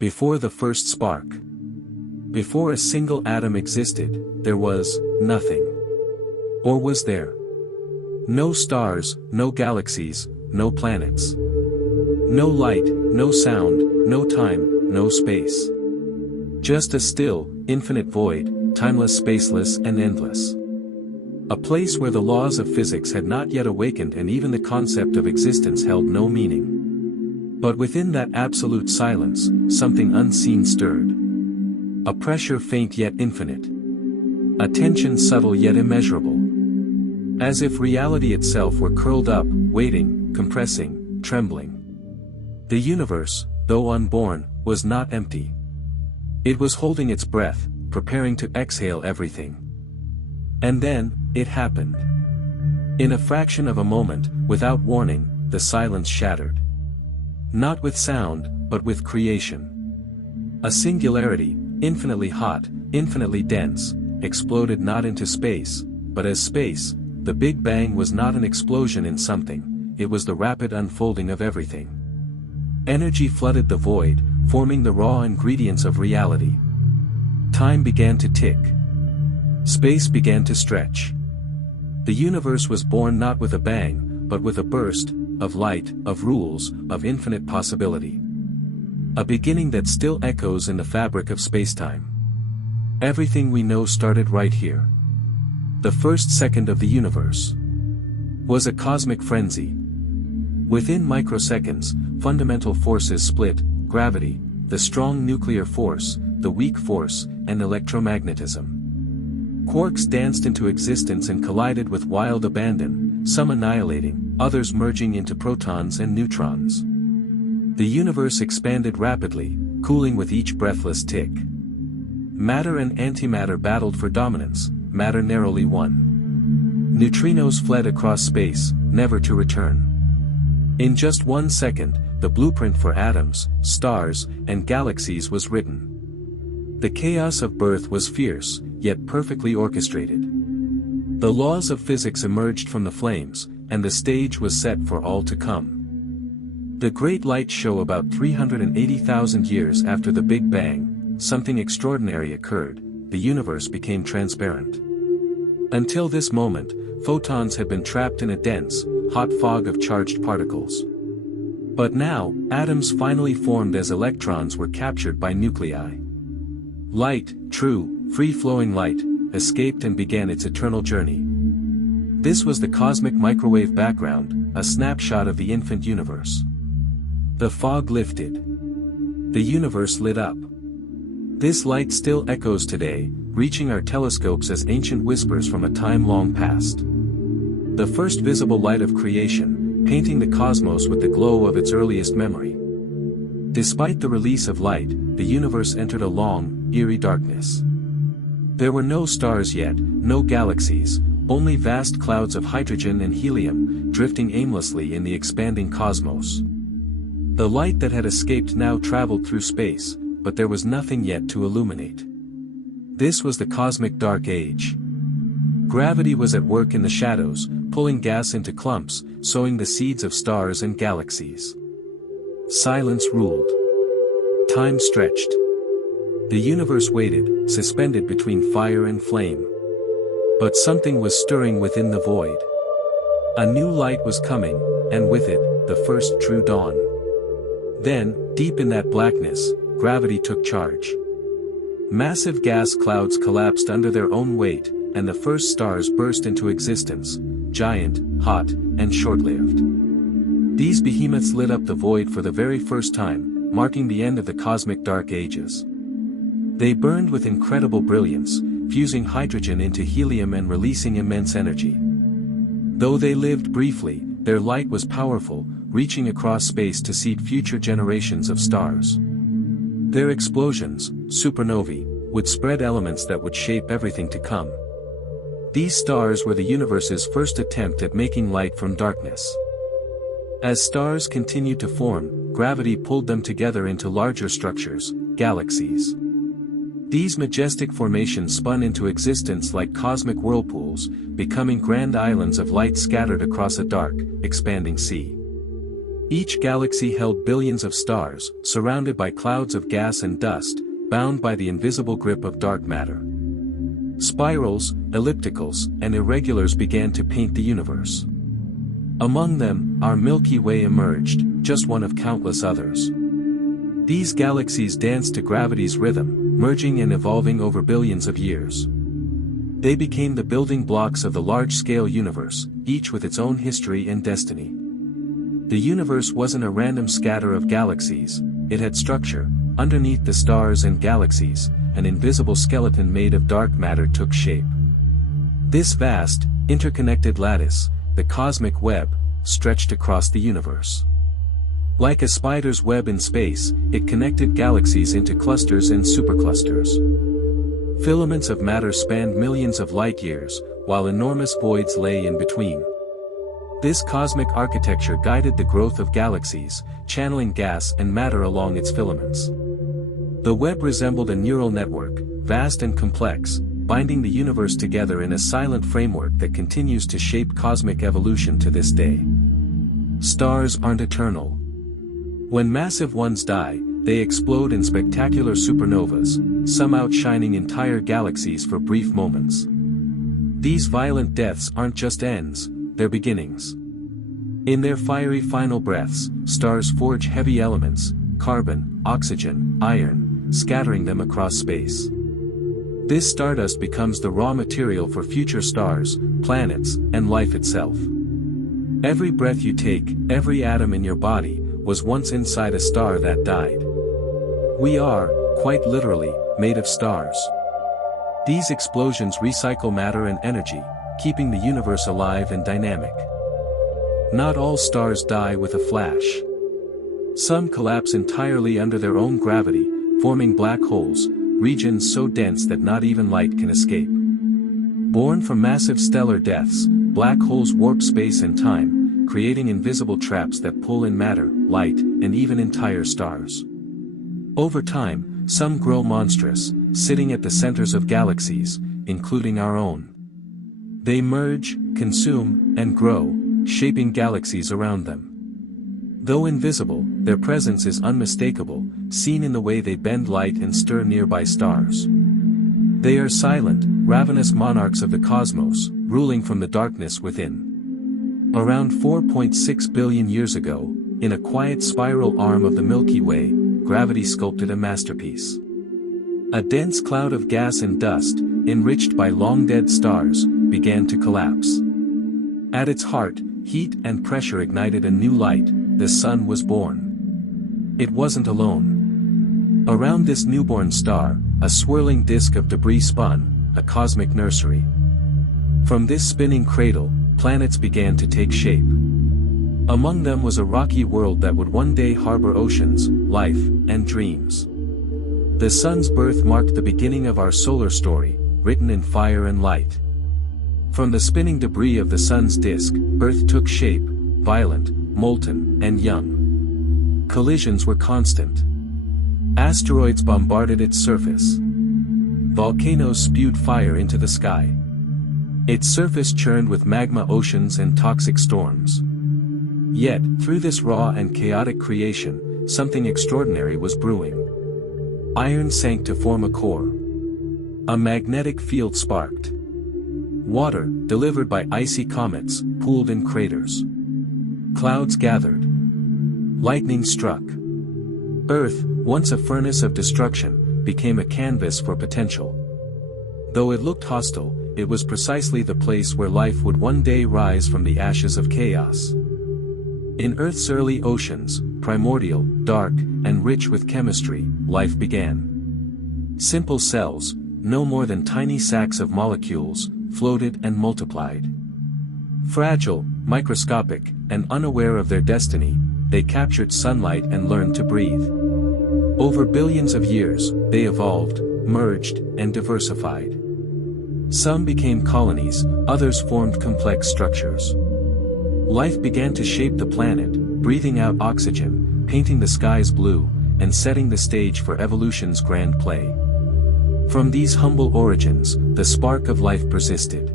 Before the first spark. Before a single atom existed, there was nothing. Or was there? No stars, no galaxies, no planets. No light, no sound, no time, no space. Just a still, infinite void, timeless, spaceless, and endless. A place where the laws of physics had not yet awakened and even the concept of existence held no meaning. But within that absolute silence, something unseen stirred. A pressure faint yet infinite. A tension subtle yet immeasurable. As if reality itself were curled up, waiting, compressing, trembling. The universe, though unborn, was not empty. It was holding its breath, preparing to exhale everything. And then, it happened. In a fraction of a moment, without warning, the silence shattered. Not with sound, but with creation. A singularity, infinitely hot, infinitely dense, exploded not into space, but as space. The Big Bang was not an explosion in something, it was the rapid unfolding of everything. Energy flooded the void, forming the raw ingredients of reality. Time began to tick. Space began to stretch. The universe was born not with a bang, but with a burst, of light, of rules, of infinite possibility. A beginning that still echoes in the fabric of spacetime. Everything we know started right here. The first second of the universe was a cosmic frenzy. Within microseconds, fundamental forces split: gravity, the strong nuclear force, the weak force, and electromagnetism. Quarks danced into existence and collided with wild abandon, some annihilating, others merging into protons and neutrons. The universe expanded rapidly, cooling with each breathless tick. Matter and antimatter battled for dominance, matter narrowly won. Neutrinos fled across space, never to return. In just 1 second, the blueprint for atoms, stars, and galaxies was written. The chaos of birth was fierce, yet perfectly orchestrated. The laws of physics emerged from the flames, and the stage was set for all to come. The Great Light Show. About 380,000 years after the Big Bang, something extraordinary occurred: the universe became transparent. Until this moment, photons had been trapped in a dense, hot fog of charged particles. But now, atoms finally formed as electrons were captured by nuclei. Light, true, free-flowing light, escaped and began its eternal journey. This was the cosmic microwave background, a snapshot of the infant universe. The fog lifted. The universe lit up. This light still echoes today, reaching our telescopes as ancient whispers from a time long past. The first visible light of creation, painting the cosmos with the glow of its earliest memory. Despite the release of light, the universe entered a long, eerie darkness. There were no stars yet, no galaxies, only vast clouds of hydrogen and helium, drifting aimlessly in the expanding cosmos. The light that had escaped now traveled through space, but there was nothing yet to illuminate. This was the cosmic dark age. Gravity was at work in the shadows, pulling gas into clumps, sowing the seeds of stars and galaxies. Silence ruled. Time stretched. The universe waited, suspended between fire and flame. But something was stirring within the void. A new light was coming, and with it, the first true dawn. Then, deep in that blackness, gravity took charge. Massive gas clouds collapsed under their own weight, and the first stars burst into existence, giant, hot, and short-lived. These behemoths lit up the void for the very first time, marking the end of the cosmic dark ages. They burned with incredible brilliance, fusing hydrogen into helium and releasing immense energy. Though they lived briefly, their light was powerful, reaching across space to seed future generations of stars. Their explosions, supernovae, would spread elements that would shape everything to come. These stars were the universe's first attempt at making light from darkness. As stars continued to form, gravity pulled them together into larger structures, galaxies. These majestic formations spun into existence like cosmic whirlpools, becoming grand islands of light scattered across a dark, expanding sea. Each galaxy held billions of stars, surrounded by clouds of gas and dust, bound by the invisible grip of dark matter. Spirals, ellipticals, and irregulars began to paint the universe. Among them, our Milky Way emerged, just one of countless others. These galaxies danced to gravity's rhythm, merging and evolving over billions of years. They became the building blocks of the large-scale universe, each with its own history and destiny. The universe wasn't a random scatter of galaxies, it had structure. Underneath the stars and galaxies, an invisible skeleton made of dark matter took shape. This vast, interconnected lattice, the cosmic web, stretched across the universe. Like a spider's web in space, it connected galaxies into clusters and superclusters. Filaments of matter spanned millions of light-years, while enormous voids lay in between. This cosmic architecture guided the growth of galaxies, channeling gas and matter along its filaments. The web resembled a neural network, vast and complex, binding the universe together in a silent framework that continues to shape cosmic evolution to this day. Stars aren't eternal. When massive ones die, they explode in spectacular supernovas, some outshining entire galaxies for brief moments. These violent deaths aren't just ends, they're beginnings. In their fiery final breaths, stars forge heavy elements, carbon, oxygen, iron, scattering them across space. This stardust becomes the raw material for future stars, planets, and life itself. Every breath you take, every atom in your body, was once inside a star that died. We are, quite literally, made of stars. These explosions recycle matter and energy, keeping the universe alive and dynamic. Not all stars die with a flash. Some collapse entirely under their own gravity, forming black holes, regions so dense that not even light can escape. Born from massive stellar deaths, black holes warp space and time, creating invisible traps that pull in matter, light, and even entire stars. Over time, some grow monstrous, sitting at the centers of galaxies, including our own. They merge, consume, and grow, shaping galaxies around them. Though invisible, their presence is unmistakable, seen in the way they bend light and stir nearby stars. They are silent, ravenous monarchs of the cosmos, ruling from the darkness within. Around 4.6 billion years ago, in a quiet spiral arm of the Milky Way, gravity sculpted a masterpiece. A dense cloud of gas and dust, enriched by long-dead stars, began to collapse. At its heart, heat and pressure ignited a new light. The sun was born. It wasn't alone. Around this newborn star, a swirling disk of debris spun, a cosmic nursery. From this spinning cradle, planets began to take shape. Among them was a rocky world that would one day harbor oceans, life, and dreams. The sun's birth marked the beginning of our solar story, written in fire and light. From the spinning debris of the sun's disk, Earth took shape, violent, molten, and young. Collisions were constant. Asteroids bombarded its surface. Volcanoes spewed fire into the sky. Its surface churned with magma oceans and toxic storms. Yet, through this raw and chaotic creation, something extraordinary was brewing. Iron sank to form a core. A magnetic field sparked. Water, delivered by icy comets, pooled in craters. Clouds gathered. Lightning struck. Earth, once a furnace of destruction, became a canvas for potential. Though it looked hostile, it was precisely the place where life would one day rise from the ashes of chaos. In Earth's early oceans, primordial, dark, and rich with chemistry, life began. Simple cells, no more than tiny sacs of molecules, floated and multiplied. Fragile, microscopic, and unaware of their destiny, they captured sunlight and learned to breathe. Over billions of years, they evolved, merged, and diversified. Some became colonies, others formed complex structures. Life began to shape the planet, breathing out oxygen, painting the skies blue, and setting the stage for evolution's grand play. From these humble origins, the spark of life persisted.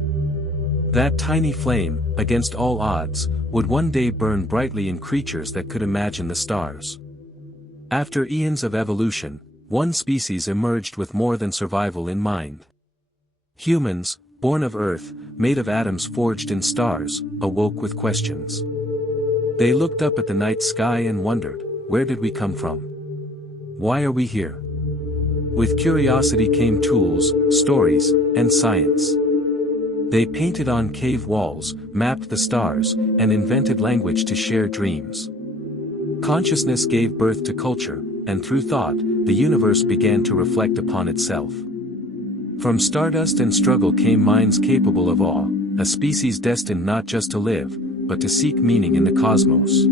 That tiny flame, against all odds, would one day burn brightly in creatures that could imagine the stars. After eons of evolution, one species emerged with more than survival in mind. Humans, born of Earth, made of atoms forged in stars, awoke with questions. They looked up at the night sky and wondered, where did we come from? Why are we here? With curiosity came tools, stories, and science. They painted on cave walls, mapped the stars, and invented language to share dreams. Consciousness gave birth to culture, and through thought, the universe began to reflect upon itself. From stardust and struggle came minds capable of awe, a species destined not just to live, but to seek meaning in the cosmos.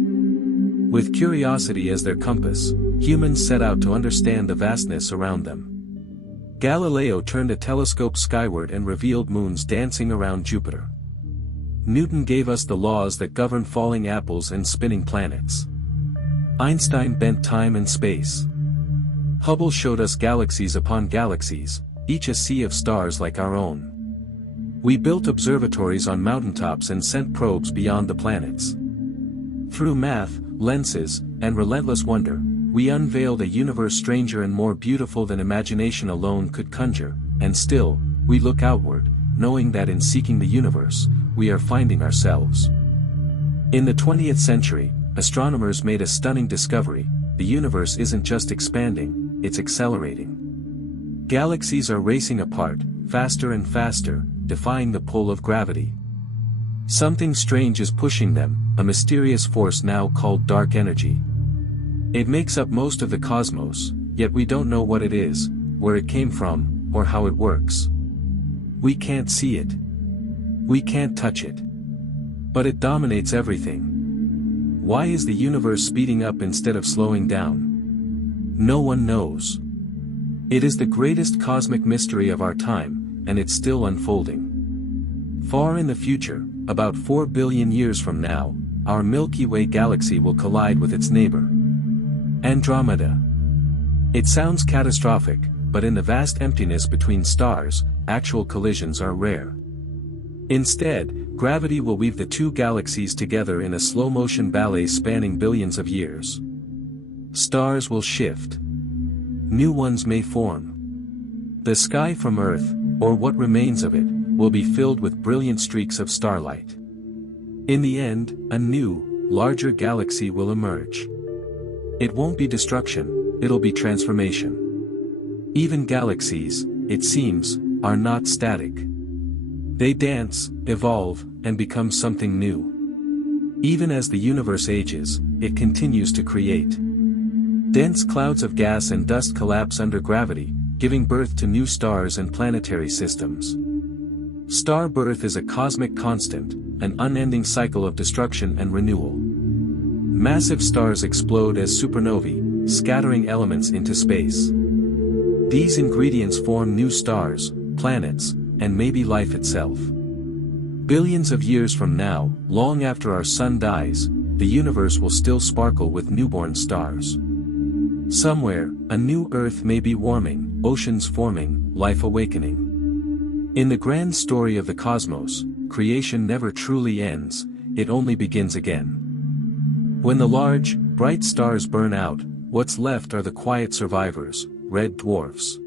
With curiosity as their compass, humans set out to understand the vastness around them. Galileo turned a telescope skyward and revealed moons dancing around Jupiter. Newton gave us the laws that govern falling apples and spinning planets. Einstein bent time and space. Hubble showed us galaxies upon galaxies, each a sea of stars like our own. We built observatories on mountaintops and sent probes beyond the planets. Through math, lenses, and relentless wonder, we unveiled a universe stranger and more beautiful than imagination alone could conjure, and still, we look outward, knowing that in seeking the universe, we are finding ourselves. In the 20th century, astronomers made a stunning discovery: the universe isn't just expanding, it's accelerating. Galaxies are racing apart, faster and faster, defying the pull of gravity. Something strange is pushing them, a mysterious force now called dark energy. It makes up most of the cosmos, yet we don't know what it is, where it came from, or how it works. We can't see it. We can't touch it. But it dominates everything. Why is the universe speeding up instead of slowing down? No one knows. It is the greatest cosmic mystery of our time, and it's still unfolding. Far in the future, about 4 billion years from now, our Milky Way galaxy will collide with its neighbor, Andromeda. It sounds catastrophic, but in the vast emptiness between stars, actual collisions are rare. Instead, gravity will weave the two galaxies together in a slow-motion ballet spanning billions of years. Stars will shift. New ones may form. The sky from Earth, or what remains of it, will be filled with brilliant streaks of starlight. In the end, a new, larger galaxy will emerge. It won't be destruction, it'll be transformation. Even galaxies, it seems, are not static. They dance, evolve, and become something new. Even as the universe ages, it continues to create. Dense clouds of gas and dust collapse under gravity, giving birth to new stars and planetary systems. Star birth is a cosmic constant, an unending cycle of destruction and renewal. Massive stars explode as supernovae, scattering elements into space. These ingredients form new stars, planets, and maybe life itself. Billions of years from now, long after our sun dies, the universe will still sparkle with newborn stars. Somewhere, a new Earth may be warming, oceans forming, life awakening. In the grand story of the cosmos, creation never truly ends, it only begins again. When the large, bright stars burn out, what's left are the quiet survivors, red dwarfs.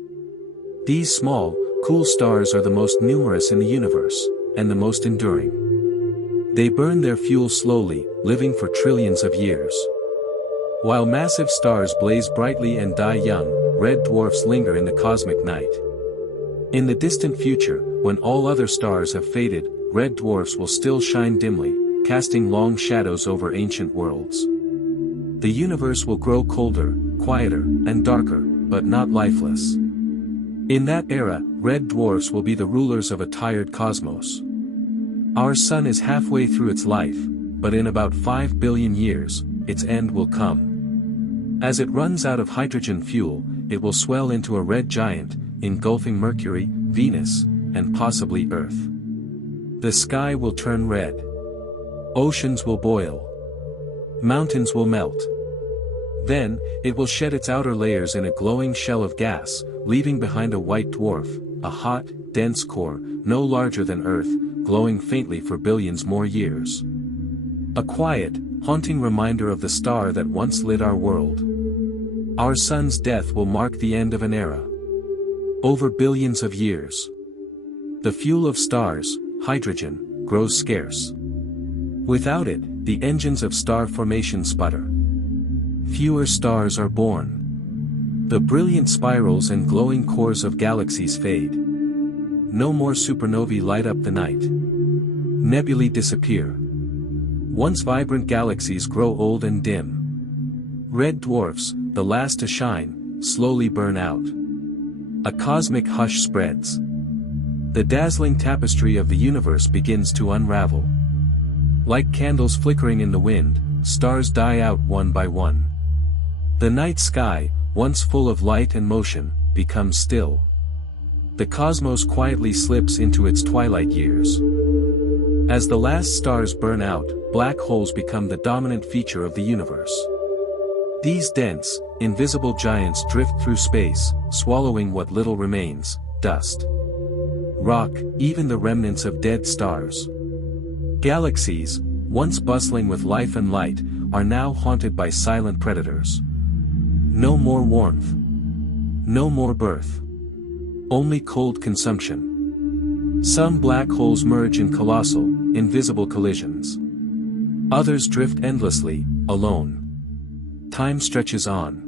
These small, cool stars are the most numerous in the universe, and the most enduring. They burn their fuel slowly, living for trillions of years. While massive stars blaze brightly and die young, red dwarfs linger in the cosmic night. In the distant future, when all other stars have faded, red dwarfs will still shine dimly, casting long shadows over ancient worlds. The universe will grow colder, quieter, and darker, but not lifeless. In that era, red dwarfs will be the rulers of a tired cosmos. Our sun is halfway through its life, but in about 5 billion years, its end will come. As it runs out of hydrogen fuel, it will swell into a red giant, engulfing Mercury, Venus, and possibly Earth. The sky will turn red. Oceans will boil. Mountains will melt. Then, it will shed its outer layers in a glowing shell of gas, leaving behind a white dwarf, a hot, dense core, no larger than Earth, glowing faintly for billions more years. A quiet, haunting reminder of the star that once lit our world. Our sun's death will mark the end of an era. Over billions of years. The fuel of stars, hydrogen, grows scarce. Without it, the engines of star formation sputter. Fewer stars are born. The brilliant spirals and glowing cores of galaxies fade. No more supernovae light up the night. Nebulae disappear. Once vibrant galaxies grow old and dim. Red dwarfs, the last to shine, slowly burn out. A cosmic hush spreads. The dazzling tapestry of the universe begins to unravel. Like candles flickering in the wind, stars die out one by one. The night sky, once full of light and motion, becomes still. The cosmos quietly slips into its twilight years. As the last stars burn out, black holes become the dominant feature of the universe. These dense, invisible giants drift through space, swallowing what little remains: dust, rock, even the remnants of dead stars. Galaxies, once bustling with life and light, are now haunted by silent predators. No more warmth. No more birth. Only cold consumption. Some black holes merge in colossal, invisible collisions. Others drift endlessly, alone. Time stretches on.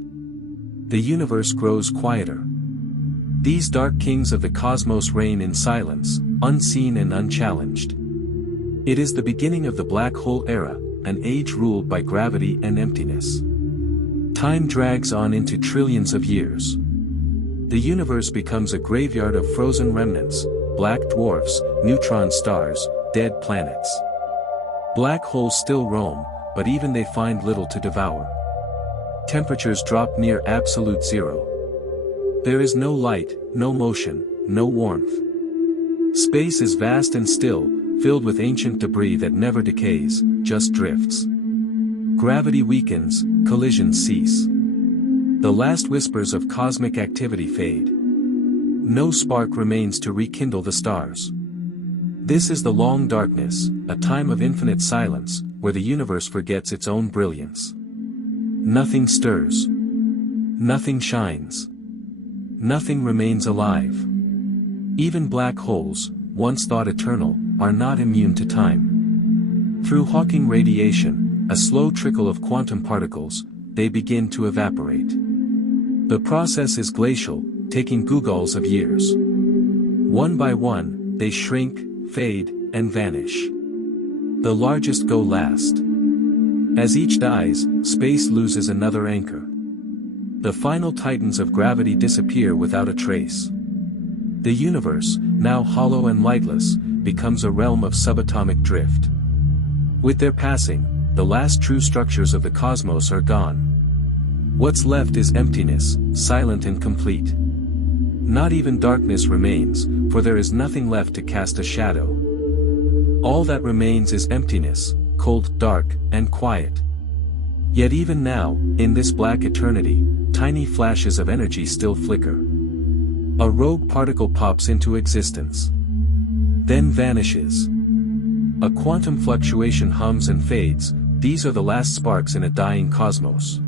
The universe grows quieter. These dark kings of the cosmos reign in silence, unseen and unchallenged. It is the beginning of the black hole era, an age ruled by gravity and emptiness. Time drags on into trillions of years. The universe becomes a graveyard of frozen remnants, black dwarfs, neutron stars, dead planets. Black holes still roam, but even they find little to devour. Temperatures drop near absolute zero. There is no light, no motion, no warmth. Space is vast and still, filled with ancient debris that never decays, just drifts. Gravity weakens, collisions cease. The last whispers of cosmic activity fade. No spark remains to rekindle the stars. This is the long darkness, a time of infinite silence, where the universe forgets its own brilliance. Nothing stirs. Nothing shines. Nothing remains alive. Even black holes, once thought eternal, are not immune to time. Through Hawking radiation, a slow trickle of quantum particles, they begin to evaporate. The process is glacial, taking googolls of years. One by one, they shrink, fade, and vanish. The largest go last. As each dies, space loses another anchor. The final titans of gravity disappear without a trace. The universe, now hollow and lightless, becomes a realm of subatomic drift. With their passing, the last true structures of the cosmos are gone. What's left is emptiness, silent and complete. Not even darkness remains, for there is nothing left to cast a shadow. All that remains is emptiness, cold, dark, and quiet. Yet even now, in this black eternity, tiny flashes of energy still flicker. A rogue particle pops into existence. Then vanishes. A quantum fluctuation hums and fades. These are the last sparks in a dying cosmos.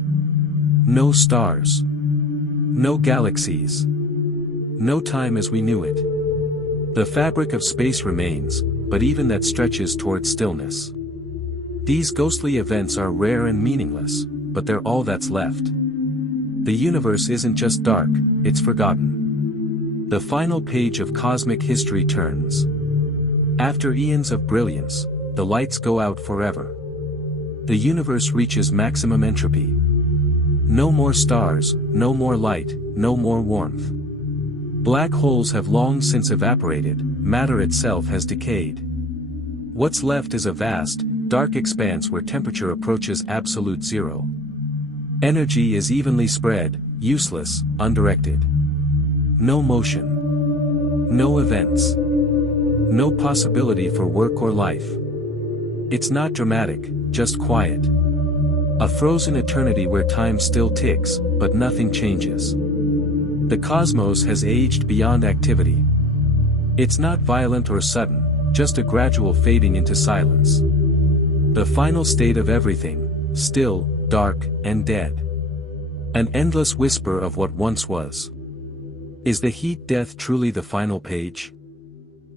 No stars. No galaxies. No time as we knew it. The fabric of space remains, but even that stretches towards stillness. These ghostly events are rare and meaningless, but they're all that's left. The universe isn't just dark, it's forgotten. The final page of cosmic history turns. After eons of brilliance, the lights go out forever. The universe reaches maximum entropy. No more stars, no more light, no more warmth. Black holes have long since evaporated, matter itself has decayed. What's left is a vast, dark expanse where temperature approaches absolute zero. Energy is evenly spread, useless, undirected. No motion. No events. No possibility for work or life. It's not dramatic, just quiet. A frozen eternity where time still ticks, but nothing changes. The cosmos has aged beyond activity. It's not violent or sudden, just a gradual fading into silence. The final state of everything, still, dark, and dead. An endless whisper of what once was. Is the heat death truly the final page?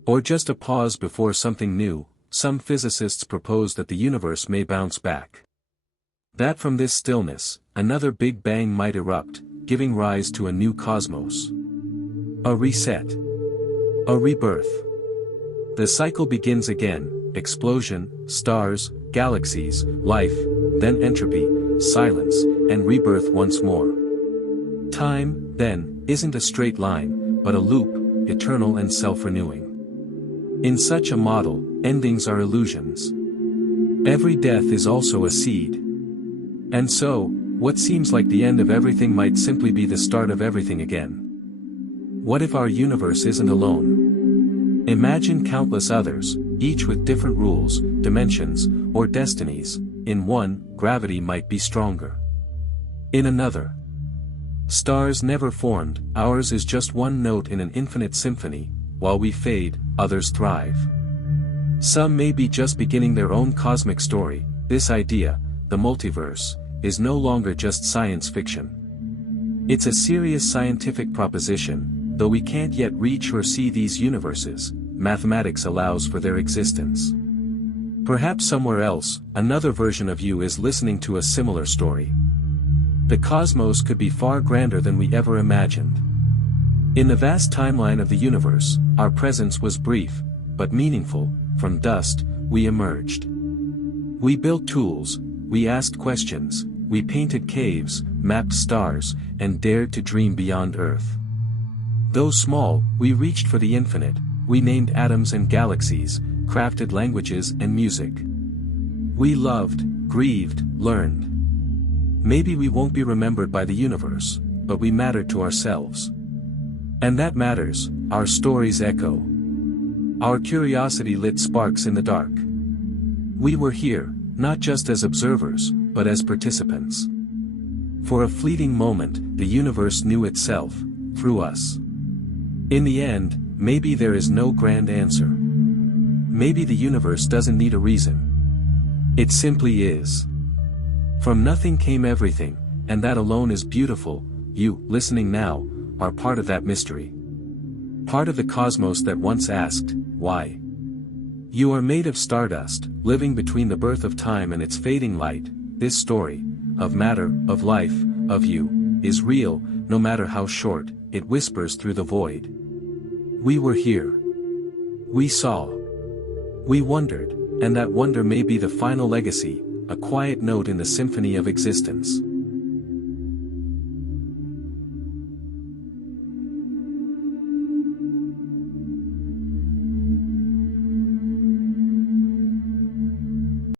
Or just a pause before something new? Some physicists propose that the universe may bounce back. That from this stillness, another Big Bang might erupt, giving rise to a new cosmos. A reset. A rebirth. The cycle begins again, explosion, stars, galaxies, life, then entropy, silence, and rebirth once more. Time, then, isn't a straight line, but a loop, eternal and self-renewing. In such a model, endings are illusions. Every death is also a seed. And so, what seems like the end of everything might simply be the start of everything again. What if our universe isn't alone? Imagine countless others, each with different rules, dimensions, or destinies. In one, gravity might be stronger. In another, stars never formed, ours is just one note in an infinite symphony. While we fade, others thrive. Some may be just beginning their own cosmic story. This idea, the multiverse, is no longer just science fiction. It's a serious scientific proposition, though we can't yet reach or see these universes. Mathematics allows for their existence. Perhaps somewhere else, another version of you is listening to a similar story. The cosmos could be far grander than we ever imagined. In the vast timeline of the universe, our presence was brief, but meaningful. From dust, we emerged. We built tools, we asked questions, we painted caves, mapped stars, and dared to dream beyond Earth. Though small, we reached for the infinite. We named atoms and galaxies, crafted languages and music. We loved, grieved, learned. Maybe we won't be remembered by the universe, but we mattered to ourselves. And that matters. Our stories echo. Our curiosity lit sparks in the dark. We were here, not just as observers, but as participants. For a fleeting moment, the universe knew itself, through us. In the end, maybe there is no grand answer. Maybe the universe doesn't need a reason. It simply is. From nothing came everything, and that alone is beautiful. You, listening now, are part of that mystery. Part of the cosmos that once asked, why? You are made of stardust, living between the birth of time and its fading light. This story, of matter, of life, of you, is real, no matter how short. It whispers through the void. We were here. We saw. We wondered, and that wonder may be the final legacy, a quiet note in the symphony of existence.